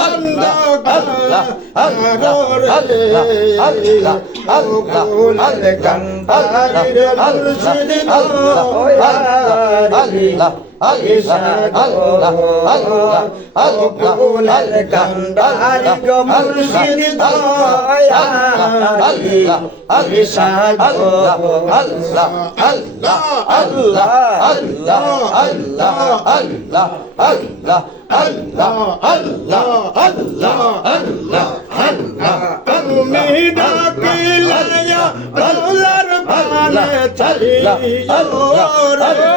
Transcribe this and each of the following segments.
বন্ধ করো রে গোকুলের কান্ডারি রে মুর্শিদ গোকুলের কান্ডারি গো মুর্শিদ তুমি ডাকিলে দৌলার পানে চলিও রে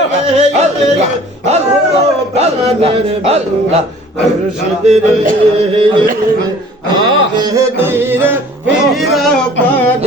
মুর্শিদ রে ধীরে পীরা পানে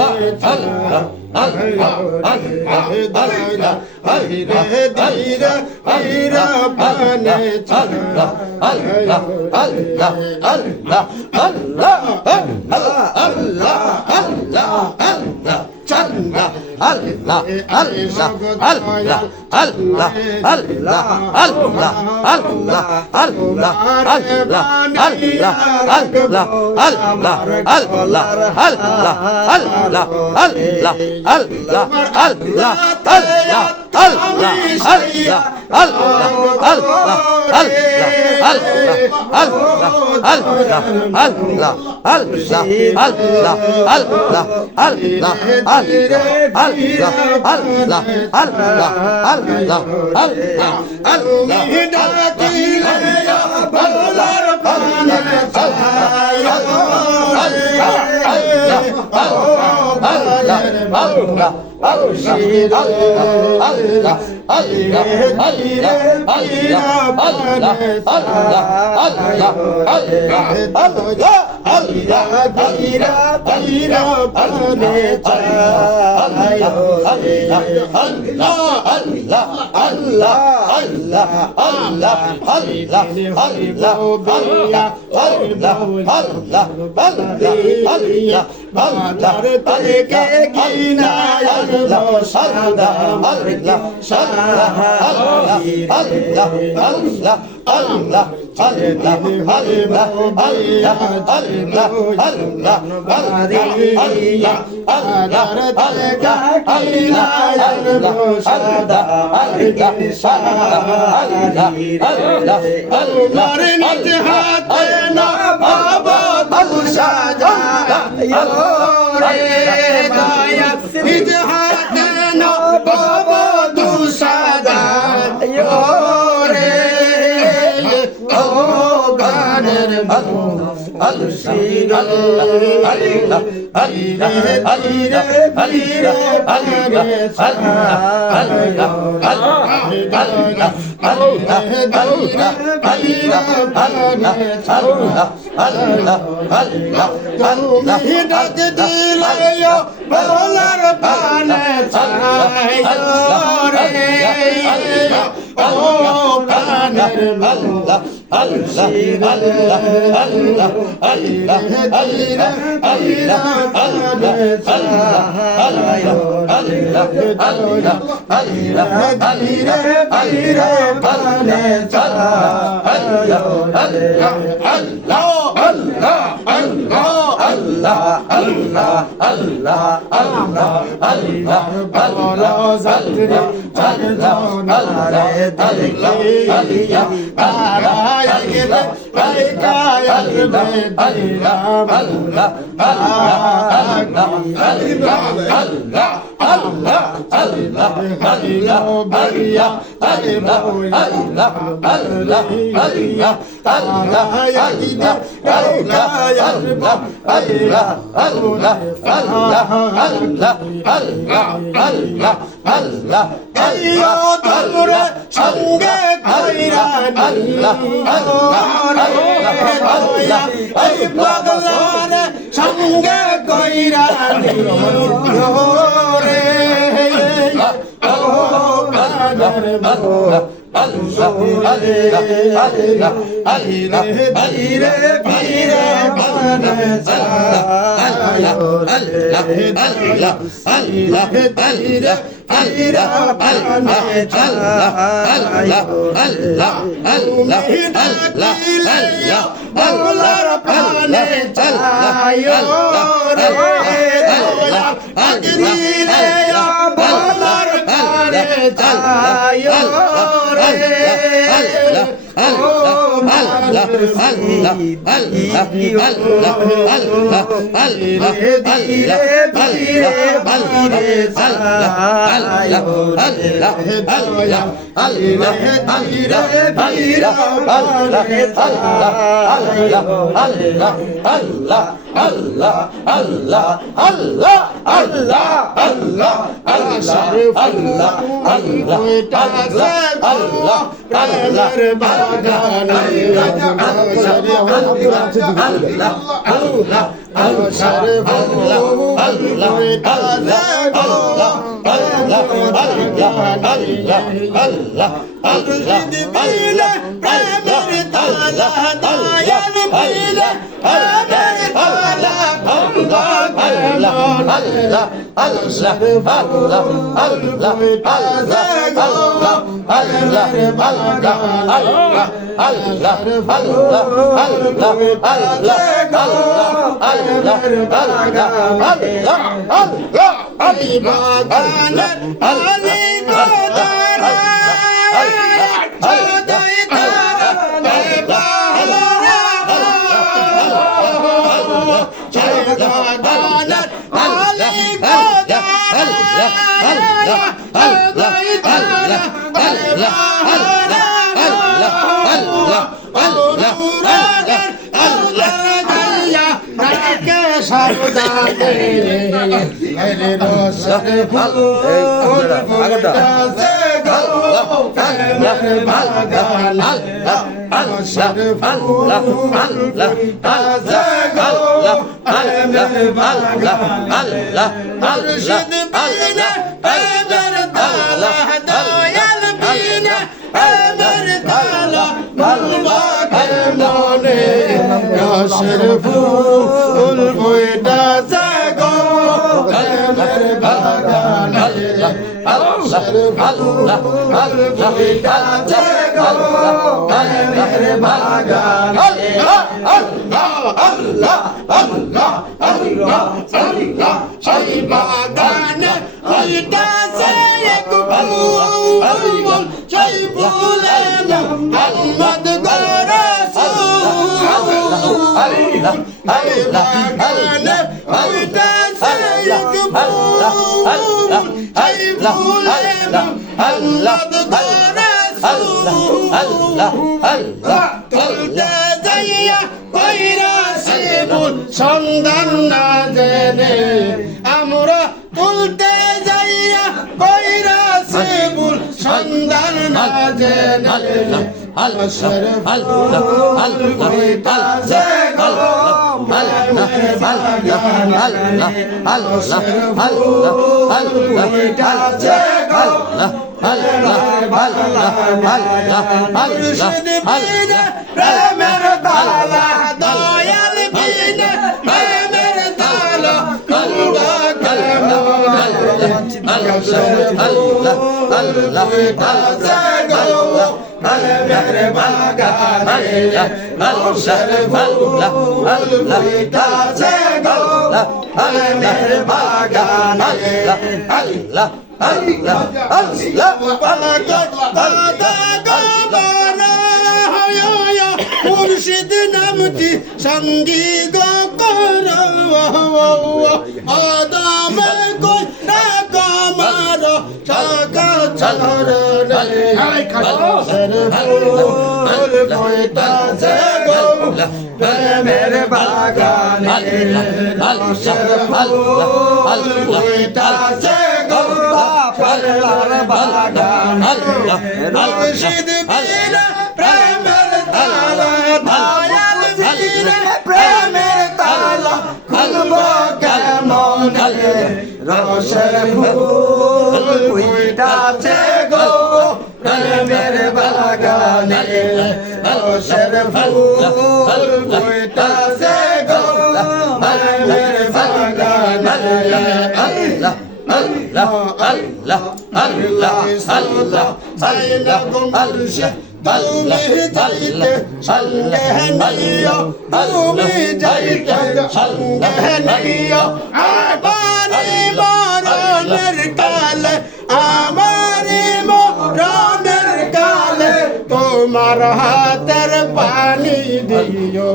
ধীরে ধীরে পীরা পানে বাগানে যায় ধীরে ধীরে বাগানে যায় মৌলার পানে যায় রে ধীরে মৌলার পানে যায় রে ফুল বইটা জাগো প্রেমের বাগানে বইটা জাগো প্রেমের বাগানে সেই বাগানে হইতাছে এক ফুল সেই ফুলে মোহাম্মদ গো রাসূল এই বাগানে হইতাছে এক ফুল সেই ফুলে মোহাম্মদ গো রাসূল তুলতে যাইয়া কইরাছে ফুল সন্ধান না জেনে আমরা তুলতে যাইয়া কইরাছে ফুল সন্ধান না জেনে প্রেমের তালা দয়াল বিনে প্রেমের তালা কলবা প্রেমের বাগানে প্রেমের বাগানে মুর্শিদ নামটি সঙ্গী গো কর আদম কই না কমার টাকা চরণে ফুল বইতাছে গো প্রেমের বাগানে ফুল বইতাছে গো প্রেমের বাগানে মুর্শিদ বিনা প্রেমের তালা দয়াল বিনা প্রেমের তালা খুলব কেমনে রসের ফুল ফুইটাছে গো প্রেমের বাগানে রসের ফুল ফুইটাছে গো আল্লাহ আল্লাহ আল্লাহ আল্লাহ আল্লাহ আল্লাহ আল্লাহ তুমি যাইতে সঙ্গে নিও তুমি যাইতে সঙ্গে নিও আমারি মরণের কালে আমারি মরণের কালে তোমার হাতের পানি দিও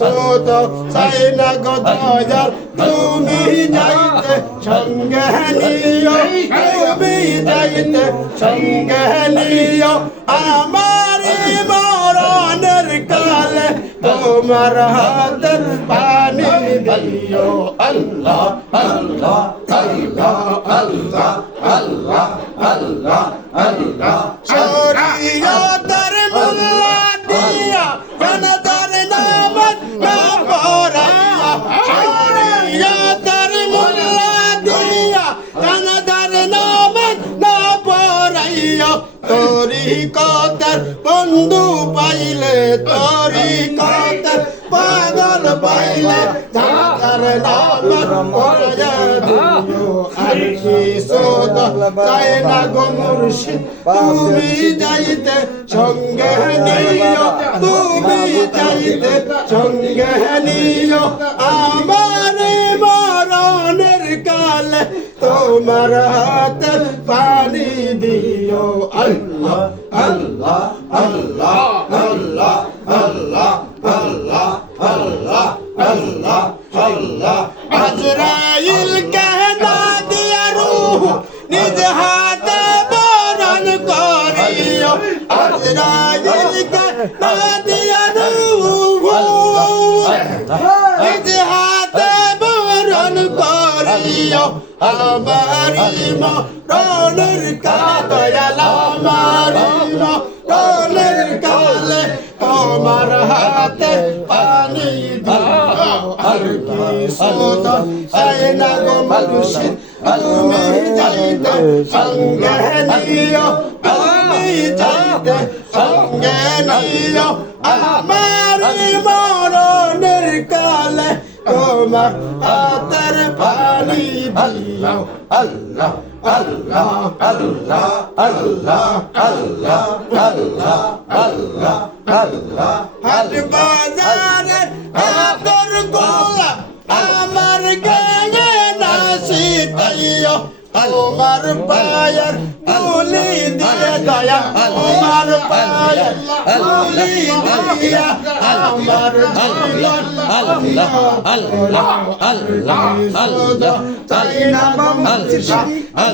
সত চাই না গো দয়াল তুমি যাইতে সঙ্গে নিও তুমি যাইতে সঙ্গে নিও আমারি মরণের কালে তোমার হাতের পানি দিও আল্লাহ আল্লাহ আল্লাহ আল্লাহ আল্লাহ আল্লাহ আল্লাহ শরীয়তের মুল্লা দিয়া জানাজার নামাজ না পড়াইয়া শরীয়তের মুল্লা দিয়া জানাজার নামাজ না পড়াইয়া তরিকতের বন্ধু পাইলে তরিকতের পাগল পাইলে জানাজার নামাজ পড়াইয়া দিও আর কি সোদ চাই না গো মুর্শিদ তুমি যাইতে সঙ্গে নিও তুমি যাইতে সঙ্গে নিও আমার মরণের কালে তোমার হাতের পানি দিও আল্লাহ আল্লাহ আল্লাহ আল্লাহ আল্লাহ আল্লাহ আল্লাহ আল্লাহ আল্লাহ আজরাইল কেনা দিয়া রূহ নিজ হাতে বরণ করিও আজরাইল কেনা দিয়া রূহ নিজ হাতে বরণ করিও আমারি মরণের কালে আমারি মরণের কালে তোমার হাতে পানি দিও আর কি সোদ চাই না গো মুর্শিদ তুমি যাইতে সঙ্গে নিও তুমি যাইতে সঙ্গে নিও আমারি মরণের কালে তোমার হাতের পানি দিও আল্লাহ আল্লাহ আল্লাহ আল্লাহ আল্লাহ আল্লাহ আল্লাহ আল্লাহ হাট বাজারে আতর গোলা আমার গায়ে নাচিতাইও তোমার পায়ের তুলি দিয়ে দয়া তোমার পায়ের তুলি দিয়া আমার জীবন আল্লাহ আল্লাহ আল্লাহ আল্লাহ চাই না মুর্শিদ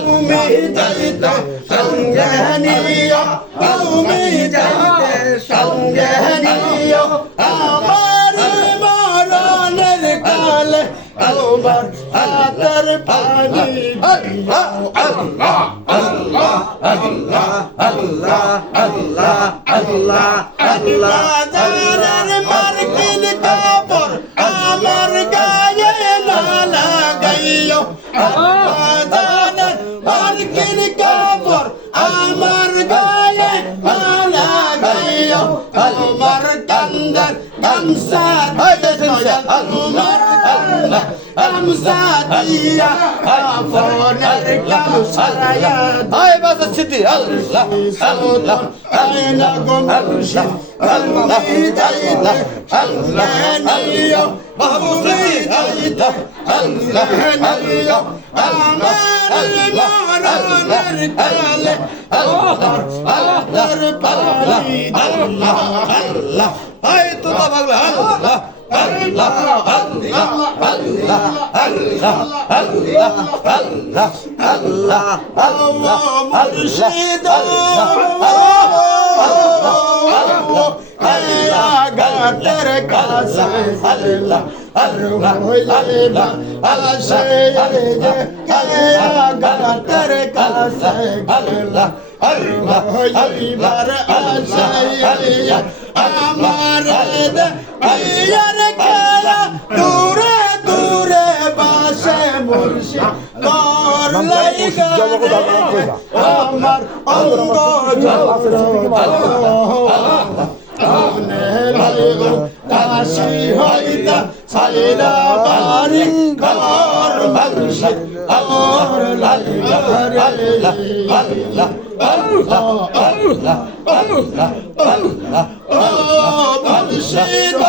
তুমি যাইতে সঙ্গে নিও তুমি যাইতে সঙ্গে নিও আমার মরণের কালে তোমার হাতের পানি দিও আল্লাহ আল্লাহ আল্লাহ আল্লাহ আল্লাহ আল্লাহ আল্লাহ জানার মার্কিন কাপড় আমার গায়ে না লাগাইও জানার মার্কিন কাপড় আমার গায়ে না লাগাইও আমার কান্দার গামছা আমার গামছা দিয়া আপনের গামছায়া আয় বাসা সিদ্ধি আল্লাহ আল্লাহ আয় না গো মুর্শিদ আল্লাহ যাইতে আল্লাহ নিও বাবুরে যাইতে আল্লাহ নিও আমার মরণের কালে আল্লাহ আল্লাহর পানি আল্লাহ আল্লাহ আয় তো বাংলা আল্লাহ আল্লাহ আল্লাহ আল্লাহ আল্লাহ আল্লাহ আল্লাহ আল্লাহ আল্লাহ মুর্শিদ আল্লাহ গাতের কাছে আল্লাহ আল্লাহ আল্লাহ আশে যে কায়া গাতের কাছে আল্লাহ আল্লাহ আইবার আশে আমার আইয়ার খেলা দূরে দূরে বাসে মুর্শিদ কর লাইগা আমার অঙ্গ কাশি হইতা সাইলা বাড়ি ঘর মুর্শিদ তোর লাইগা রে ও মুর্শিদ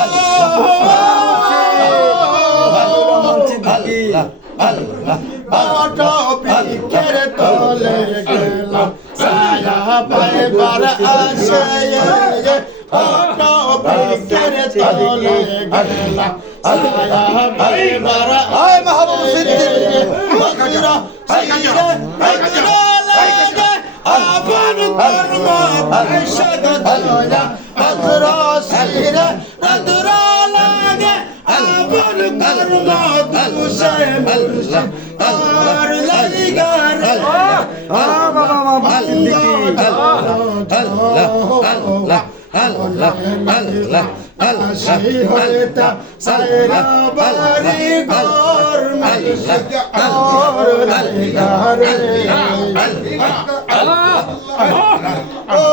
অটো পিকের তলে গেলাম ছায়া পাইবার আসে অটো পিকের তলে গেলাম ছায়া পাইবার আয় মাহবুব সিদ্দিক বকরা সিরে বকরা লাগে আপন কর্ম আশক দয়া বকরা সিরে বকরা লাগে আপন কর্ম দুষে মুর্শিদ তোর লাইগা রে হইতা সাইরা বাড়ি ঘর মুর্শিদ তোর লাইগা রে ও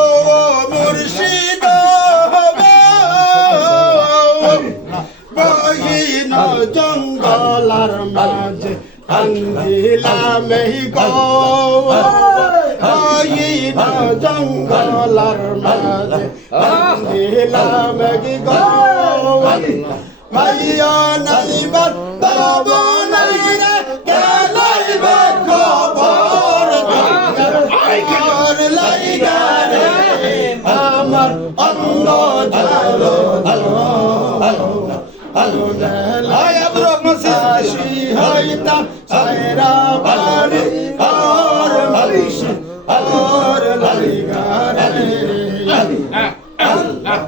মুর্শিদ বহিন জঙ্গলার মাঝে আঙ্গিলাম গো বহিন জঙ্গলার মাঝে আঙ্গিলাম গো ভাইয়া নাইবার তব নাই রে গেলাইবে খবর তোর লাইগা রে আমার অঙ্গ ঝালো আয় আব্দুর রহমান সিদ্দিকী হইতা সাইরা বাড়ি ঘর মুর্শিদ তোর লাইগা রে আল্লাহ